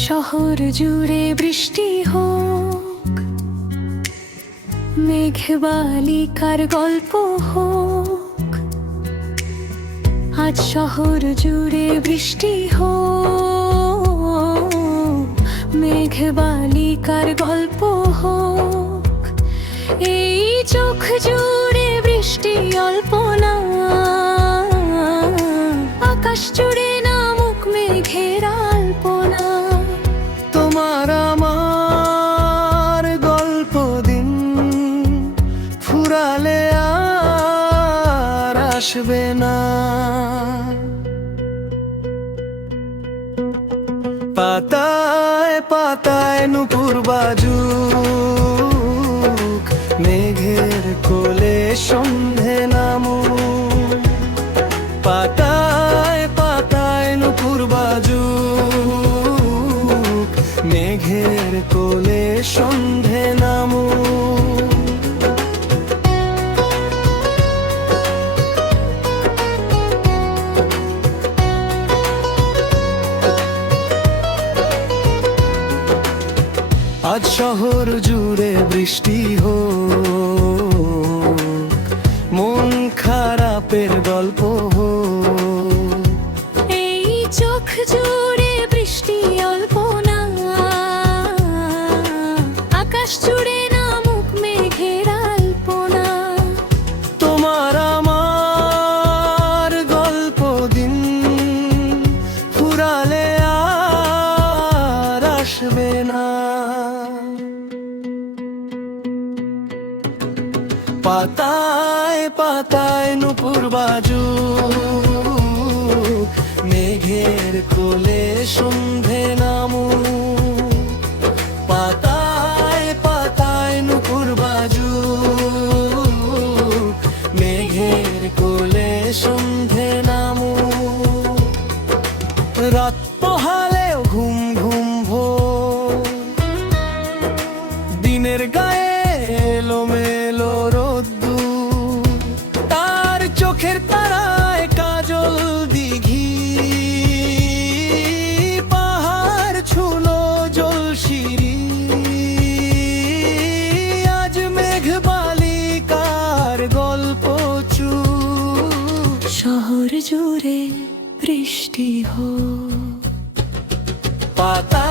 শহর জুড়ে বৃষ্টি হোক, মেঘ বালিকার গল্প হোক। আজ শহর জুড়ে বৃষ্টি হোক, মেঘ বালিকার গল্প হোক। এই চোখ জুড়ে বৃষ্টি অল্পনা, আকাশ জুড়ে নামুক মেঘের আলপনা। তোমার আমার গল্প দিন ফুরালে আর আসবে না। পাতায় পাতায় নুপুর বাজুক, মেঘের কোলে সন্ধে নামুক। পাতায় পাতায় নুপুর বাজুক, মেঘের কোলে সন্ধে নামুক। আজ শহর জুড়ে বৃষ্টি হোক, মন খারাপের গল্প হোক। এই চোখ জুড়ে বৃষ্টি অল্পনা, আকাশ জুড়ে নামুক মেঘের আলপনা। তোমার আমার গল্প দিন ফুরালে আর আসবে না। পাতায় পাতায় নুপুর বাজুক, মেঘের কোলে সন্ধে নামুক। পাতায় পাতায় নুপুর বাজুক, মেঘের কোলে সন্ধে নামুক। রাত পোহালেও ঘুম ঘুম ভোর, দিনের গায়ে এলোমেলো রোদ্দুর। তার চোখের তারায় কাজল দিঘি, পাহাড় ছুলো জলশিরি। আজ মেঘ বালিকার গল্প চুপ, শহর জুড়ে বৃষ্টি হোক। পাতা